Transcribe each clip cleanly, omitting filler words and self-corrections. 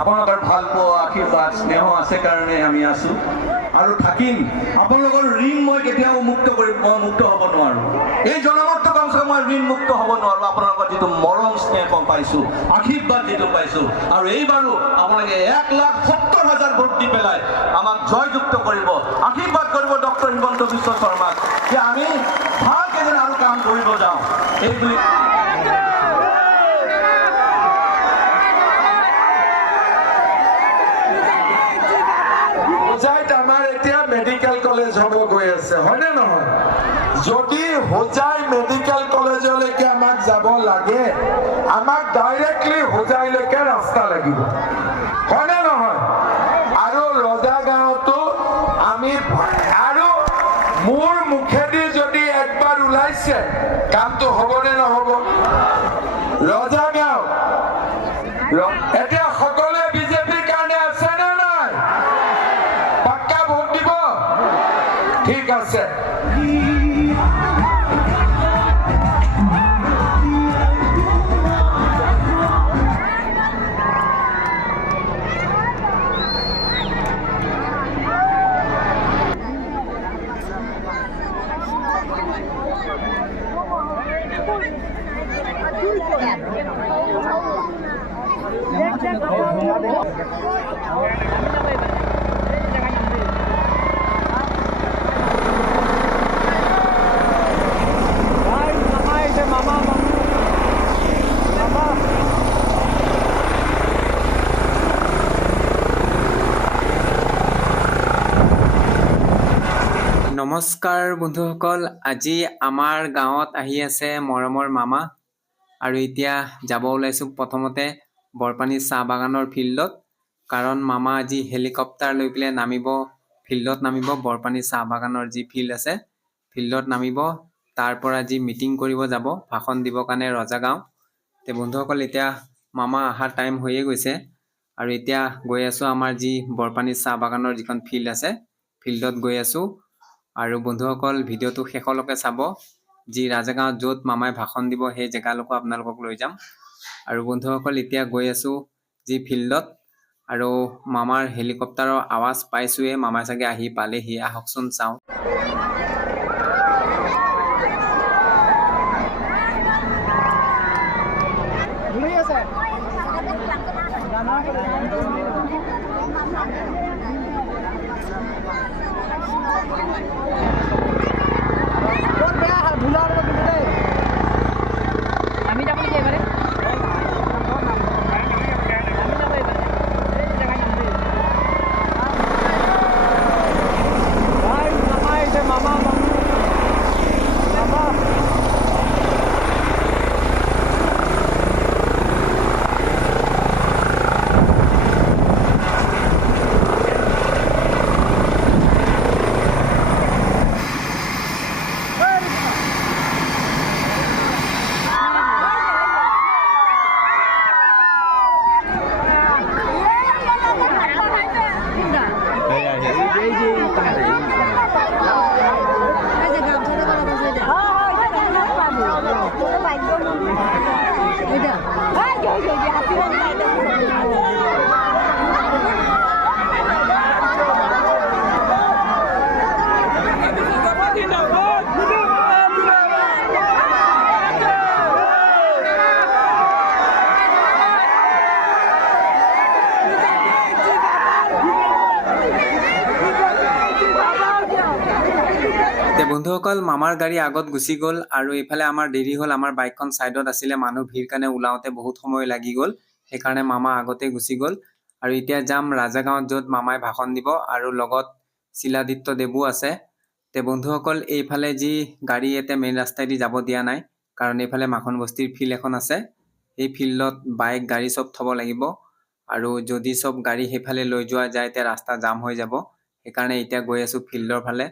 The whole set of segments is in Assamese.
আপোনালোকৰ ভাল পোৱা আশীৰ্বাদ স্নেহ আছে কাৰণে আমি আছো আৰু থাকিম। আপোনালোকৰ ঋণ মই কেতিয়াও মুক্ত হ'ব নোৱাৰো। এই জনমতটো কমচে মই ঋণ মুক্ত হ'ব নোৱাৰো। আপোনালোকৰ যিটো মৰম স্নেহ পাইছো, আশীৰ্বাদ যিটো পাইছো, আৰু এইবাৰো আপোনালোকে 1,70,000 ভোট দি পেলাই আমাক জয়যুক্ত কৰিব, আশীৰ্বাদ কৰিব ডক্টৰ হিমন্ত বিশ্ব শৰ্মাক যে আমি ভালকে যেন আৰু কাম কৰিব যাওঁ। এইবুলি আমাৰ এতিয়া মেডিকেল কলেজ হ'ব গৈ আছে, হয়নে নহয়? যদি হোজাই মেডিকেল কলেজলৈকে আমাক যাব লাগে, আমাক ডাইৰেক্টলি হোজাইলৈকে ৰাস্তা লাগিব, হয়নে নহয়? আৰু ৰজা গাঁৱতো আমি আৰু মোৰ মুখেদি যদি একবাৰ ওলাইছে কামটো হ'বনে নহ'ব? ৰজা গাঁও এতিয়া সকলোৱে বিজেপিৰ কাৰণে আছে নে নাই? পাক্কা ভোট দিব? ঠিক আছে। নমস্কাৰ বন্ধুসকল, আজি আমাৰ গাঁৱত আহি আছে মৰমৰ মামা। আৰু এতিয়া যাব ওলাইছোঁ প্ৰথমতে বৰপানী চাহ বাগানৰ ফিল্ডত, কাৰণ মামা আজি হেলিকপ্টাৰ লৈ পেলাই নামিব, ফিল্ডত নামিব। বৰপানী চাহ বাগানৰ যি ফিল্ড আছে ফিল্ডত নামিব, তাৰ পৰা আজি মিটিং কৰিব যাব, ভাষণ দিবৰ কাৰণে ৰজা গাঁও। তে বন্ধুসকল, এতিয়া মামা অহাৰ টাইম হৈয়ে গৈছে আৰু এতিয়া গৈ আছোঁ আমাৰ যি বৰপানী চাহ বাগানৰ যিখন ফিল্ড আছে ফিল্ডত গৈ আছোঁ। আৰু বন্ধুসকল, ভিডিঅ'টো শেষলৈকে চাব। যি ৰাজাগাঁৱত য'ত মামাই ভাষণ দিব সেই জেগালৈকো আপোনালোকক লৈ যাম। আৰু বন্ধুসকল, এতিয়া গৈ আছোঁ যি ফিল্ডত, আৰু মামাৰ হেলিকপ্টাৰৰ আৱাজ পাইছোঁৱে, মামাই চাগে আহি পালেহি। আহকচোন চাওঁ। বন্ধুসকল, মামাৰ গাড়ী আগত গুচি গ'ল আৰু এইফালে আমাৰ দেৰি হ'ল। আমাৰ বাইকখন ছাইডত আছিলে, মানুহ ভিৰ কাৰণে ওলাওঁতে বহুত সময় লাগি গ'ল, সেইকাৰণে মামা আগতে গুচি গ'ল। আৰু এতিয়া যাম ৰাজাগাঁৱত, য'ত মামাই ভাষণ দিব আৰু লগত শিলাদিত্য দেৱো আছে। তে বন্ধুসকল, এইফালে যি গাড়ী এতিয়া মেইন ৰাস্তাইদি যাব দিয়া নাই, কাৰণ এইফালে মাখন বস্তিৰ ফিল্ড এখন আছে। এই ফিল্ডত বাইক গাড়ী চব থ'ব লাগিব, আৰু যদি চব গাড়ী সেইফালে লৈ যোৱা যায় এতিয়া ৰাস্তা জাম হৈ যাব। সেইকাৰণে এতিয়া গৈ আছোঁ ফিল্ডৰ ফালে।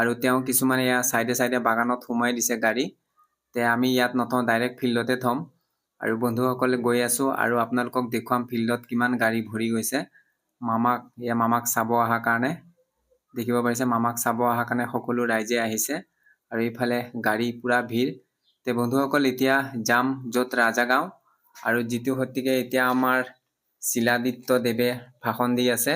আৰু তেওঁ কিছুমানে ইয়াৰ চাইডে চাইডে বাগানত সোমাই দিছে গাড়ী। তে আমি ইয়াত নথওঁ, ডাইৰেক্ট ফিল্ডতে থ'ম। আৰু বন্ধুসকলে গৈ আছোঁ আৰু আপোনালোকক দেখুৱাম ফিল্ডত কিমান গাড়ী ভৰি গৈছে মামাক চাব অহাৰ কাৰণে। দেখিব পাৰিছে মামাক চাব অহাৰ কাৰণে সকলো ৰাইজে আহিছে, আৰু এইফালে গাড়ী পুৰা ভিৰ। তে বন্ধুসকল, এতিয়া যাম য'ত ৰাজাগাঁও, আৰু যিটো শতিকে এতিয়া আমাৰ শিলাদিত্য দেৱে ভাষণ দি আছে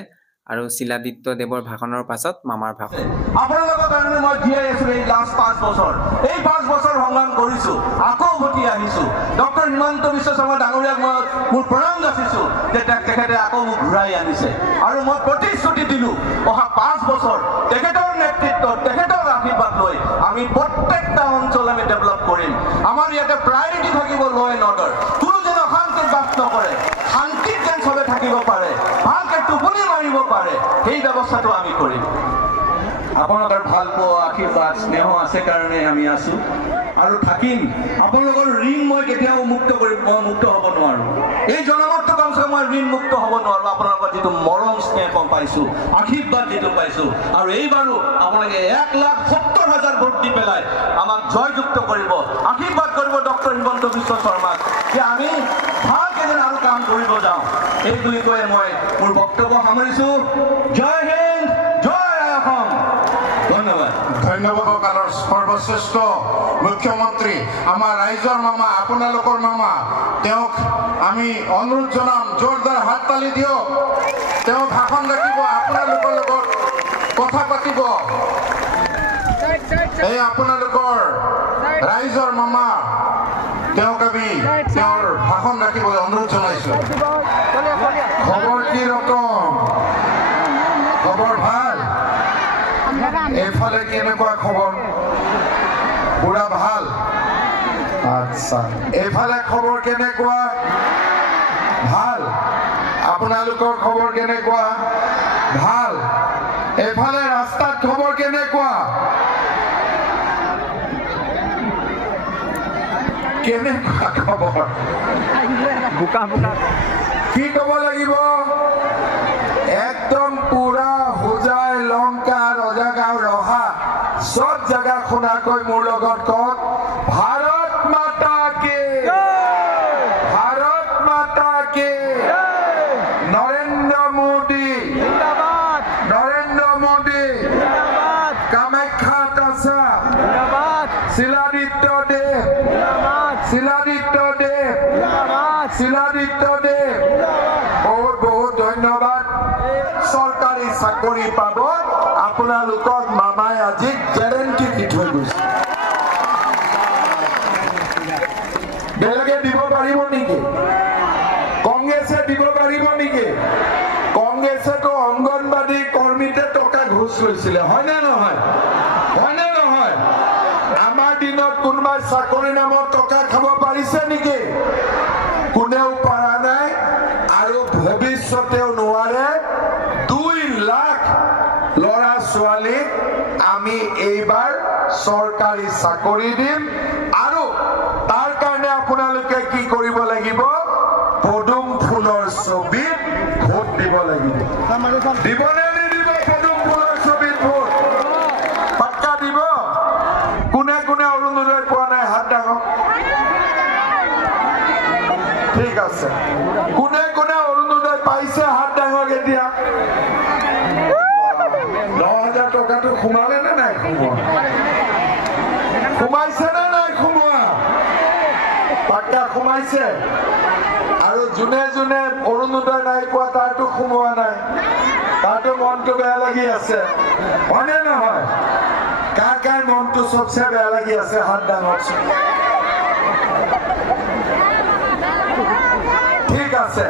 আৰু শিলাদিত্য দেৱৰ ভাষণৰ পাছত মামাৰ ভাষণ। আপোনালোকৰ কাৰণে মই জীয়াই আছো এই লাষ্ট 5 বছৰ। এই 5 বছৰ সংগ্ৰাম কৰিছো, আকৌ উভতি আহিছো। ডক্টৰ হিমন্ত বিশ্ব শৰ্মা ডাঙৰীয়াক মই মোৰ প্ৰণাম যাচিছো যে তেখেতে আকৌ মোক ঘূৰাই আনিছে। আৰু মই প্ৰতিশ্ৰুতি দিলো অহা 5 বছৰ তেখেতৰ নেতৃত্বত, তেখেতৰ আশীৰ্বাদ লৈ আমি প্ৰত্যেকটা অঞ্চল আমি ডেভেলপ কৰিম। আমাৰ ইয়াতে প্ৰায়ৰিটি থাকিব ল এণ্ড অৰ্ডাৰ। কোনো যেন অশান্তিত বাস নকৰে, শান্তিত যেন চবে থাকিব পাৰে, ভালকে টোপনি মাৰিব পাৰে, সেই ব্যৱস্থাটো আমি কৰিম। আপোনালোকৰ ভাল পোৱা আশীৰ্বাদ স্নেহ আছে কাৰণে আমি আছো আৰু থাকিম। আপোনালোকৰ ঋণ মই কেতিয়াও মুক্ত হ'ব নোৱাৰো। এই জনমতটো কমচে কম মই ঋণ মুক্ত হ'ব নোৱাৰো। আপোনালোকৰ যিটো মৰম স্নেহ পাইছো, আশীৰ্বাদ যিটো পাইছো, আৰু এইবাৰো আপোনালোকে 1,70,000 ভোট দি পেলাই আমাক জয়যুক্ত কৰিব, আশীৰ্বাদ কৰিব ডক্টৰ হিমন্ত বিশ্ব শৰ্মাক যে আমি ভালকে যেন আৰু কাম কৰিব যাওঁ। এই বুলি কৈ মই মোৰ বক্তব্য সামৰিছো। জয় হিন্দ, জয় অসম। ধন্যবাদ। ধন্যবাদ কালৰ সৰ্বশ্ৰেষ্ঠ মুখ্যমন্ত্ৰী আমাৰ ৰাইজৰ মামা, আপোনালোকৰ মামা, তেওঁক আমি অনুৰোধ জনাম, জোৰদাৰ হাত তালি দিয়ক। তেওঁ ভাষণ ৰাখিব, আপোনালোকৰ লগত কথা পাতিব। এই আপোনালোকৰ ৰাইজৰ মামা, তেওঁক আমি তেওঁৰ ভাষণ ৰাখিবলৈ অনুৰোধ জনাইছো। খবৰ কি ৰকম? খবৰ ভাল? এইফালে কেনেকুৱা খবৰ? পুৰা ভাল? আচ্ছা, এইফালে খবৰ কেনেকুৱা? ভাল? আপোনালোকৰ খবৰ কেনেকুৱা? ভাল? এইফালে ৰাস্তাত খবৰ কেনেকুৱা? কেনেকুৱা খবৰ? কি ক'ব লাগিব? একদম পুৰা হোজাই, লংকা, ৰজাগাঁও, ৰহা চব জেগা শুনাকৈ মোৰ লগত কওক, ভাৰত মাতা কে, ভাৰত মাতা কে, নৰেন্দ্ৰ মোদী, নৰেন্দ্ৰ মোদী, কামাখ্যা তাছা, শিলাদিত্য দেৱ, শিলাদিত্য দেৱ, শিলাদিত্য দেৱ। বহুত বহুত ধন্যবাদ। চৰকাৰী চাকৰি পাব আপোনালোকক মামাই আজি গেৰেণ্টি দি থৈ গৈছে। বেলেগে দিব পাৰিব নেকি? কংগ্ৰেছে দিব পাৰিব নেকি? কংগ্ৰেছেতো অংগনবাদী কৰ্মীতে টকা ঘুচ লৈছিলে, হয়নে নহয়? হয়নে নহয়? আমাৰ দিনত কোনোবাই চাকৰি নামত টকা খাব পাৰিছে নেকি? কোনেও পৰা নাই আৰু ভৱিষ্যতেও নোৱাৰে। 2 লাখ ল'ৰা ছোৱালীক আমি এইবাৰ চৰকাৰী চাকৰি দিম আৰু তাৰ কাৰণে আপোনালোকে কি কৰিব লাগিব? পদুম ফুলৰ ছবিত ভোট দিব লাগিব। দিবনে নিদিব? পদুম ফুলৰ ছবিত ভোট পাক্কা দিব? কোনে কোনে অৰুণোদয় পোৱা নাই হাত ডাঙৰ? ঠিক আছে, কোনে কোনে অৰুণোদয় পাইছে হাত ডাঙৰ? এতিয়া 9,000 টকাটো সোমালে নে নাই সোমোৱা? সোমাইছে নে নাই সোমোৱা? পাক্কা সোমাইছে। আৰু যোনে যোনে অৰুণোদয় নাই পোৱা তাৰতো সোমোৱা নাই, তাৰতো মনটো বেয়া লাগি আছে, হয়নে নহয়? কাৰ কাৰ মনটো চবচে বেয়া লাগি আছে হাত ডাঙৰ? ঠিক আছে,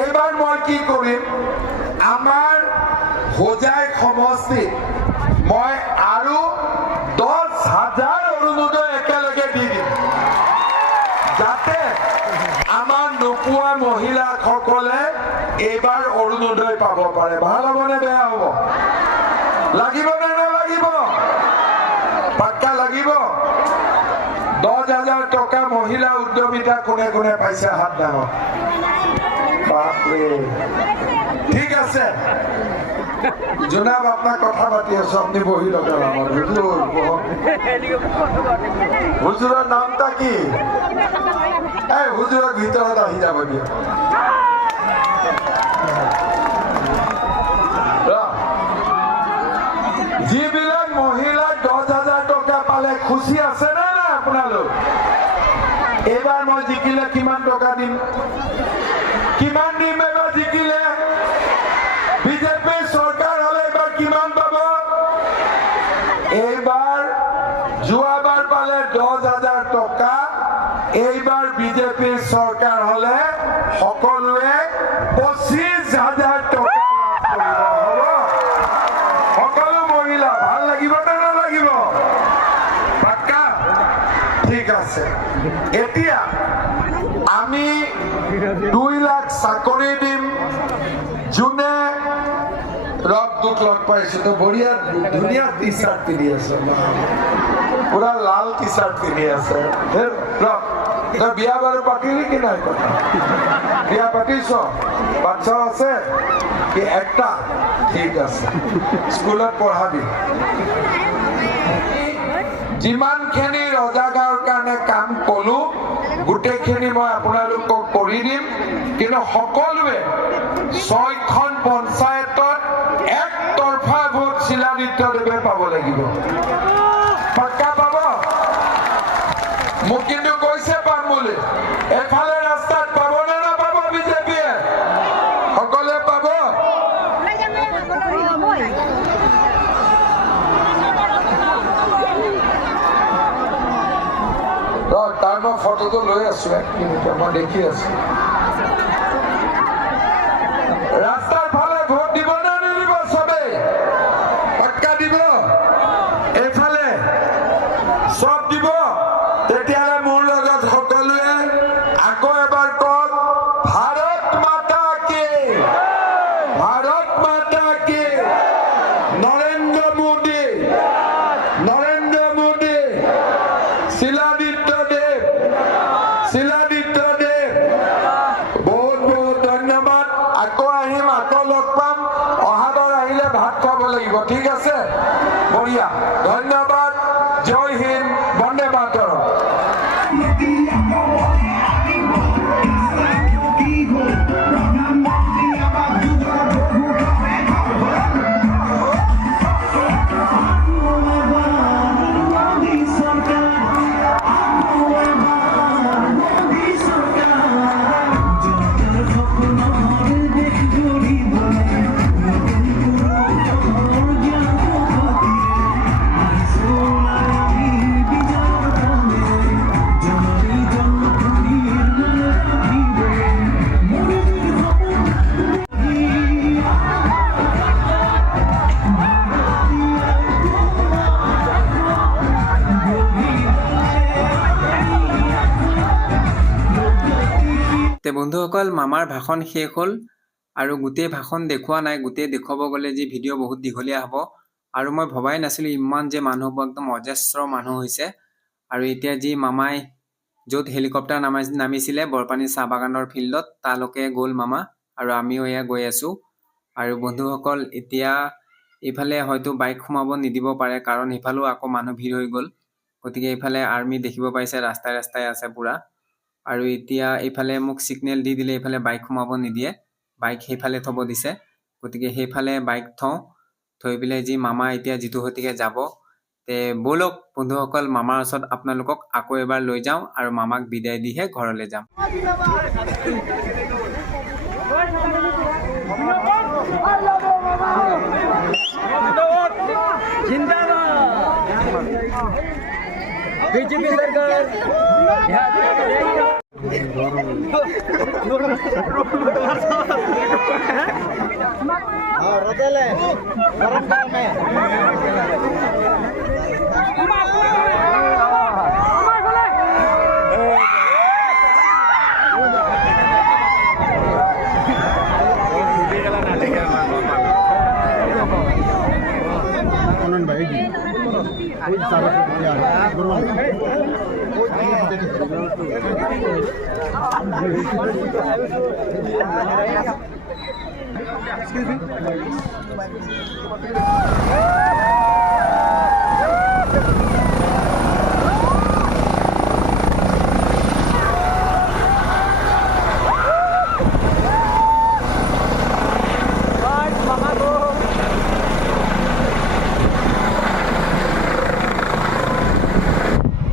এইবাৰ মই কি কৰিম, আমাৰ হোজাই সমষ্টিত মই আৰু 10,000 অৰুণোদয় একেলগে দি দিম, যাতে আমাৰ নোপোৱা মহিলাসকলে এইবাৰ অৰুণোদয় পাব পাৰে। ভাল হ'বনে বেয়া হ'ব? লাগিব নে নালাগিব? পাক্কা লাগিব। 10,000 টকা মহিলা উদ্যমিতা কোনে কোনে পাইছে হাত ডাঙৰ? বাপৰে, ঠিক আছে। জনাব, আপনার কথা পাতি আছো, আপনি বহি লগাল আমার। হুজুর, হুজুরের নামটা কি? এই হুজুরের ভিতৰত আহি যাব দিয়া। যিবিলাক মহিলা 10,000 টকা পালে খুশি আছে নে নাই আপোনালোক? এইবাৰ মই জিকিলে কিমান টকা দিম? কিমান দিম? যোৱাবাৰ পালে 10,000 টকা, এইবাৰ বিজেপিৰ চৰকাৰ হলে সকলোৱে 25,000 টকা লাভ কৰিব। হ'ব সকলো মহিলা ভাল লাগিব নে নালাগিব? পাক্কা? ঠিক আছে। এতিয়া আমি 2 লাখ চাকৰি দিম। যোনে ৰবটোক লগ পাইছো তো বঢ়িয়া ধুনীয়া টি চাৰ্ট পিন্ধি আছে, পুৰা লাল টি চাৰ্ট পিন্ধি আছে। তই বিয়া বাৰু পাতিলি কি নাই কথা? বিয়া পাতিছ? বাচ্চা আছে কি? একটা? ঠিক আছে, স্কুলত পঢ়াবি। যিমানখিনি ৰজাগাঁৱৰ কাৰণে কাম কলো গোটেইখিনি মই আপোনালোকক কৰি দিম, কিন্তু সকলোৱে 6খন পঞ্চায়তত একতৰফা ভোট শিলাদিত্যদেৱে পাব লাগিব। পাক্কা পাব? মোক কিন্তু কৈছে পাম বুলি। এফালে ৰাস্তাত পাব নে নাপাব বিজেপিয়ে? সকলোৱে পাব? তাৰ মই ফটোটো লৈ আছো, 1 মিনিট মই দেখি আছো। ৰাস্তাৰ ফালে ভোট দিব নে নিদিব? চবেই পাক্কা দিব? এইফালে চব দিব? তেতিয়াহ'লে মোৰ লগত সকলোৱে আকৌ এবাৰ কওক, ভাৰত মাতা কি, ভাৰত মাতা কি, নৰেন্দ্ৰ মোদী, নৰেন্দ্ৰ মোদী, শিলাদিত্যদেৱ, শিলাদিত্যদেৱ। বহুত বহুত ধন্যবাদ। আকৌ আহিম, আকৌ লগ পাম। অহাবাৰ আহিলে ভাত খাব লাগিব, ঠিক আছে? বঢ়িয়া, ধন্যবাদ। জয় হিন্দ, বন্দে মাতৰম। বন্ধুসকল, মামাৰ ভাষণ শেষ হ'ল আৰু গোটেই ভাষণ দেখুওৱা নাই। গোটেই দেখুৱাব গ'লে যি ভিডিঅ' বহুত দীঘলীয়া হ'ব, আৰু মই ভবাই নাছিলোঁ ইমান যে মানুহ হ'ব, একদম অজস্ৰ মানুহ হৈছে। আৰু এতিয়া যি মামাই য'ত হেলিকপ্টাৰ নামিছিলে বৰপানী চাহ বাগানৰ ফিল্ডত, তালৈকে গ'ল মামা, আৰু আমিও এয়া গৈ আছোঁ। আৰু বন্ধুসকল, এতিয়া এইফালে হয়তো বাইক সোমাব নিদিব পাৰে, কাৰণ এইফালেও আকৌ মানুহ ভিৰ হৈ গ'ল। গতিকে এইফালে আৰ্মি দেখিব পাইছে, ৰাস্তাই ৰাস্তাই আছে পুৰা। আৰু এতিয়া এইফালে মোক ছিগনেল দি দিলে, এইফালে বাইক সোমাব নিদিয়ে, বাইক সেইফালে থ'ব দিছে। গতিকে সেইফালে বাইক থৈ পেলাই যি মামা এতিয়া যিটো সৈতিকে যাব। ব'লক বন্ধুসকল, মামাৰ ওচৰত আপোনালোকক আকৌ এবাৰ লৈ যাওঁ আৰু মামাক বিদায় দিহে ঘৰলৈ যাম।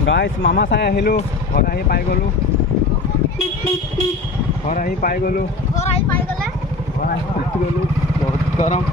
গাইছ, মামা চাই আহিলোঁ, ঘৰ আহি পাই গ'লোঁ। বহুত গৰম।